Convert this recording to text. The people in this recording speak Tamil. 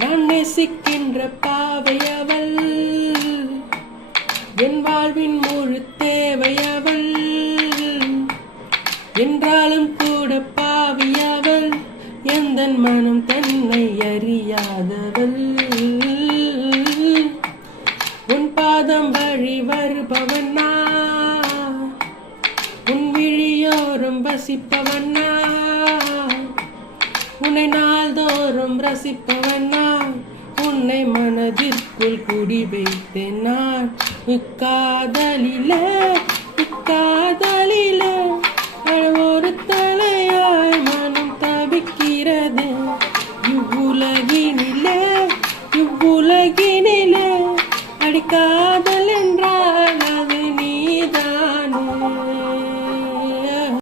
நான் நேசிக்கின்ற பாவையவள், என் வாழ்வின் முழு தேவையவள். என்றாலும் கூட பாவியவள், எந்தன் மனம் தன்னை அறியாதவள். உன் பாதம் வழி வருபவன் நான், உன் விழியோரம் வசிப்பவன் நான், உன்னை நாள்தோறும் ரசிப்பவன் நான், உன்னை மனதிற்குள் குடி வைத்தேன் நான். இக்காதலிலே இக்காதலிலே